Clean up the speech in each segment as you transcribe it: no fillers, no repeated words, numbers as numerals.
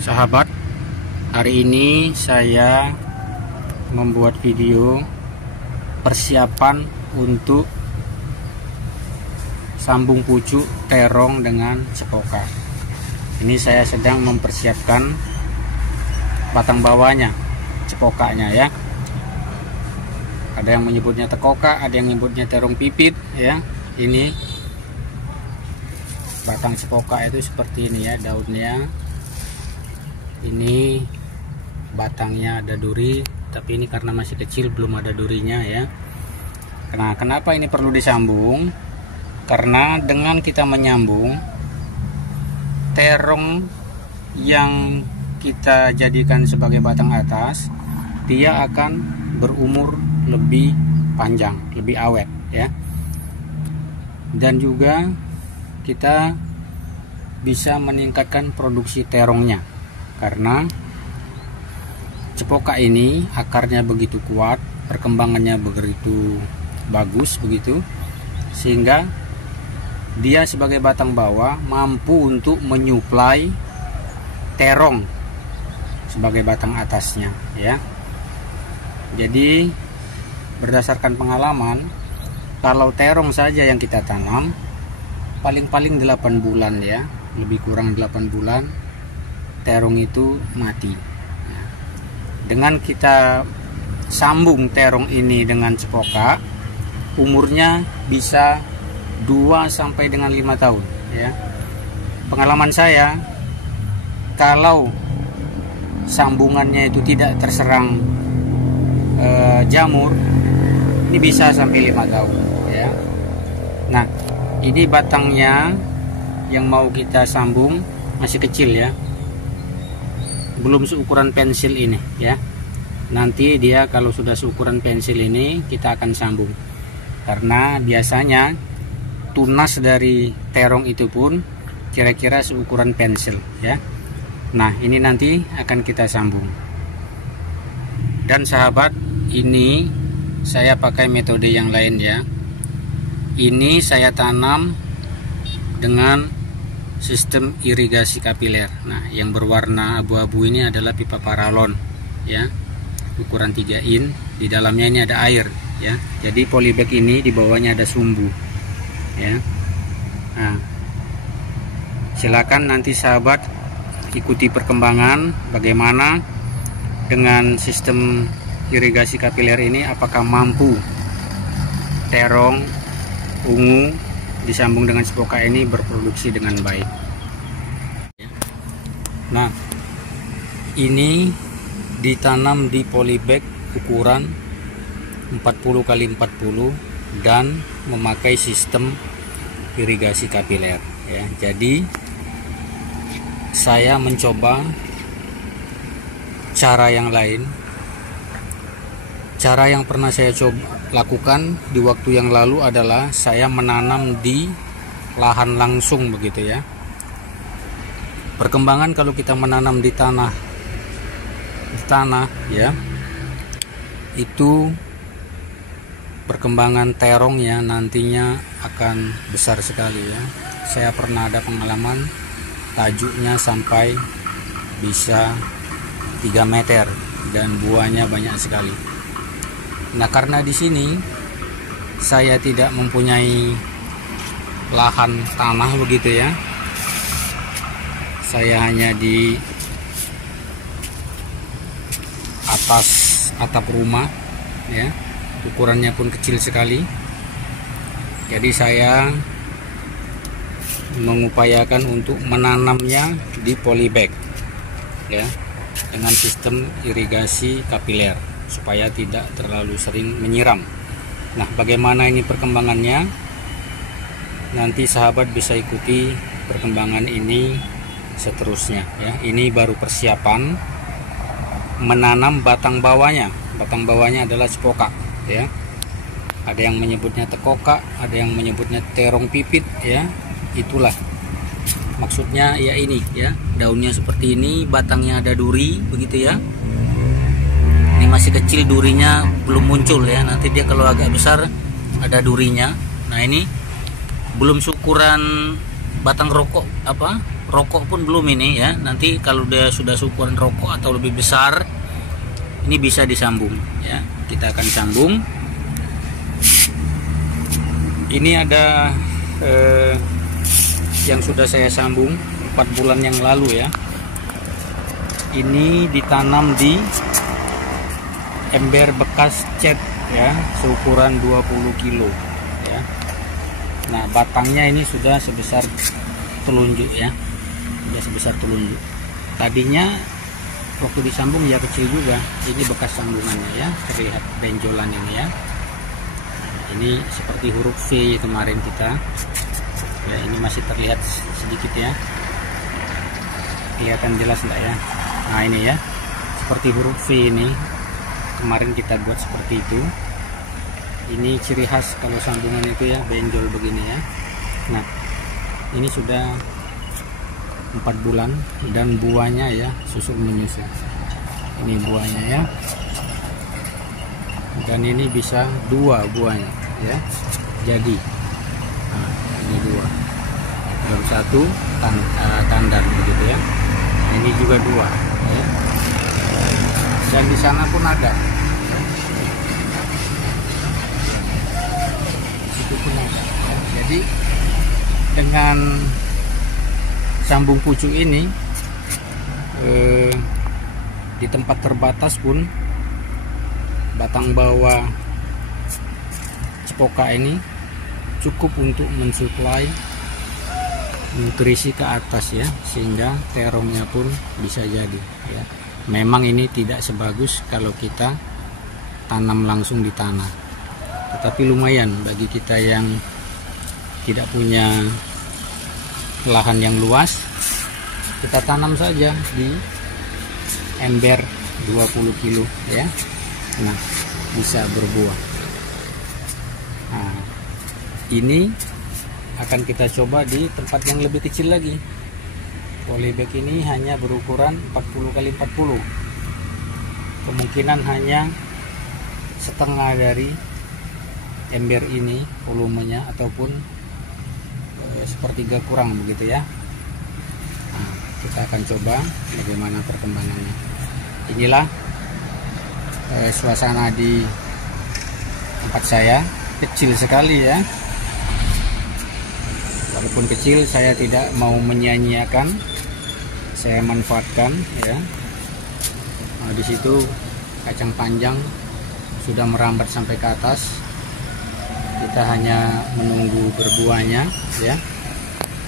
Sahabat, hari ini saya membuat video persiapan untuk sambung pucuk terong dengan cepoka. Ini saya sedang mempersiapkan batang bawahnya, cepokanya ya. Ada yang menyebutnya tekoka, ada yang menyebutnya terong pipit ya. Ini batang cepoka itu seperti ini ya, daunnya. Ini batangnya ada duri, tapi ini karena masih kecil belum ada durinya ya. Nah, kenapa ini perlu disambung? Karena dengan kita menyambung, terong yang kita jadikan sebagai batang atas, dia akan berumur lebih panjang, lebih awet ya. Dan juga kita bisa meningkatkan produksi terongnya, karena cepoka ini akarnya begitu kuat, perkembangannya begitu bagus begitu, sehingga dia sebagai batang bawah mampu untuk menyuplai terong sebagai batang atasnya ya. Jadi berdasarkan pengalaman, kalau terong saja yang kita tanam paling-paling 8 bulan ya, lebih kurang 8 bulan terong itu mati. Dengan kita sambung terong ini dengan cepoka, umurnya bisa 2 sampai dengan 5 tahun ya. Pengalaman saya, kalau sambungannya itu tidak terserang jamur, ini bisa sampai 5 tahun ya. Nah, ini batangnya yang mau kita sambung masih kecil ya, belum seukuran pensil ini ya. Nanti dia kalau sudah seukuran pensil ini kita akan sambung, karena biasanya tunas dari terong itu pun kira-kira seukuran pensil ya. Nah, ini nanti akan kita sambung. Dan sahabat, ini saya pakai metode yang lain ya. Ini saya tanam dengan sistem irigasi kapiler. Nah, yang berwarna abu-abu ini adalah pipa paralon ya, ukuran 3 in. Di dalamnya ini ada air ya. Jadi polybag ini di bawahnya ada sumbu ya. Nah, silakan nanti sahabat ikuti perkembangan bagaimana dengan sistem irigasi kapiler ini, apakah mampu terong ungu disambung dengan cepoka ini berproduksi dengan baik. Nah, ini ditanam di polybag ukuran 40 x 40 dan memakai sistem irigasi kapiler ya. Jadi saya mencoba cara yang lain. Cara yang pernah saya coba lakukan di waktu yang lalu adalah saya menanam di lahan langsung begitu ya. Perkembangan kalau kita menanam di tanah ya, itu perkembangan terongnya nantinya akan besar sekali ya. Saya pernah ada pengalaman tajuknya sampai bisa 3 meter dan buahnya banyak sekali. Nah, karena di sini saya tidak mempunyai lahan tanah begitu ya. Saya hanya di atas atap rumah ya. Ukurannya pun kecil sekali. Jadi saya mengupayakan untuk menanamnya di polybag ya, dengan sistem irigasi kapiler supaya tidak terlalu sering menyiram. Nah, bagaimana ini perkembangannya? Nanti sahabat bisa ikuti perkembangan ini seterusnya ya. Ini baru persiapan menanam batang bawahnya. Batang bawahnya adalah cepoka ya. Ada yang menyebutnya tekoka, ada yang menyebutnya terong pipit ya. Itulah maksudnya ya, ini ya, daunnya seperti ini, batangnya ada duri begitu ya. Ini masih kecil, durinya belum muncul ya, nanti dia kalau agak besar ada durinya. Nah, ini belum syukuran batang rokok rokok pun belum ini ya. Nanti kalau dia sudah ukuran rokok atau lebih besar, ini bisa disambung ya. Kita akan sambung. Ini ada yang sudah saya sambung 4 bulan yang lalu ya. Ini ditanam di ember bekas cat ya, seukuran 20 kilo ya. Nah, batangnya ini sudah sebesar telunjuk ya. Sudah sebesar telunjuk. Tadinya waktu disambung ya kecil juga. Ini bekas sambungannya ya, terlihat benjolan ini ya. Ini seperti huruf V kemarin kita. Ya, ini masih terlihat sedikit ya. Kelihatan jelas enggak ya? Nah, ini ya. Seperti huruf V ini. Kemarin kita buat seperti itu. Ini ciri khas kalau sambungan itu ya, benjol begini ya. Nah, ini sudah 4 bulan dan buahnya ya susul menyusul. Ini buahnya ya. Dan ini bisa 2 buahnya ya. Jadi nah, ini 2. Dalam 1 tandan begitu ya. Ini juga 2 ya. Dan di sana pun ada. Situ pun ada. Jadi dengan sambung pucuk ini di tempat terbatas pun batang bawah cipoka ini cukup untuk mensuplai nutrisi ke atas ya, sehingga terongnya pun bisa jadi ya. Memang ini tidak sebagus kalau kita tanam langsung di tanah, tetapi lumayan bagi kita yang tidak punya lahan yang luas, kita tanam saja di ember 20 kilo ya. Nah, bisa berbuah. Nah, ini akan kita coba di tempat yang lebih kecil lagi. Polybag ini hanya berukuran 40 x 40. Kemungkinan hanya setengah dari ember ini volumenya, ataupun sepertiga kurang begitu ya. Nah, kita akan coba bagaimana perkembangannya. Inilah suasana di tempat saya, kecil sekali ya. Walaupun kecil, saya tidak mau menyia-nyiakan, saya manfaatkan ya. Nah, di situ kacang panjang sudah merambat sampai ke atas. Kita hanya menunggu berbuahnya ya.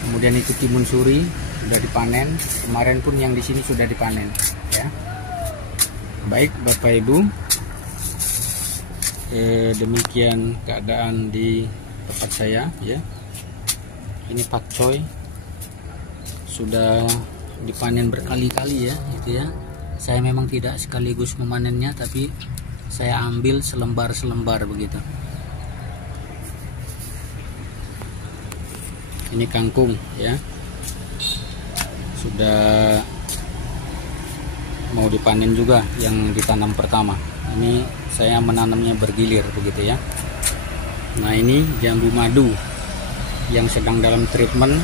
Kemudian itu timun suri sudah dipanen. Kemarin pun yang di sini sudah dipanen ya. Baik Bapak Ibu, demikian keadaan di tempat saya ya. Ini pakcoy sudah dipanen berkali-kali ya, gitu ya. Saya memang tidak sekaligus memanennya, tapi saya ambil selembar-selembar begitu. Ini kangkung ya, sudah mau dipanen juga yang ditanam pertama. Ini saya menanamnya bergilir begitu ya. Nah, ini jambu madu yang sedang dalam treatment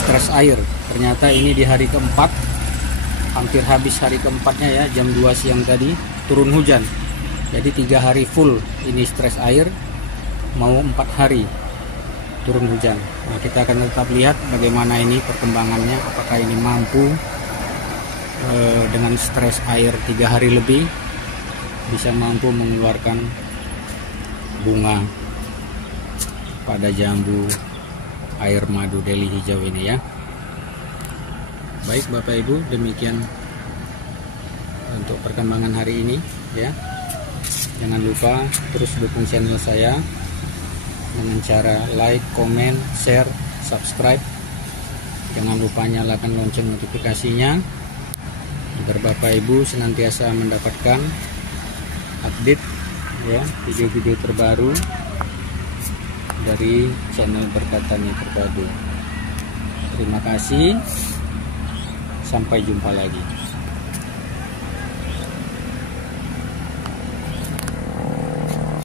stres air. Ternyata ini di hari keempat, hampir habis hari keempatnya ya, jam 2 siang tadi turun hujan. Jadi 3 hari full ini stres air, mau 4 hari turun hujan. Nah, kita akan tetap lihat bagaimana ini perkembangannya, apakah ini mampu dengan stres air 3 hari lebih bisa mampu mengeluarkan bunga pada jambu air madu Deli hijau ini ya. Baik Bapak Ibu, demikian untuk perkembangan hari ini ya. Jangan lupa terus dukung channel saya dengan cara like, comment, share, subscribe. Jangan lupa nyalakan lonceng notifikasinya agar Bapak Ibu senantiasa mendapatkan update ya, video-video terbaru dari channel Berkat Tani Terpadu. Terima kasih, sampai jumpa lagi.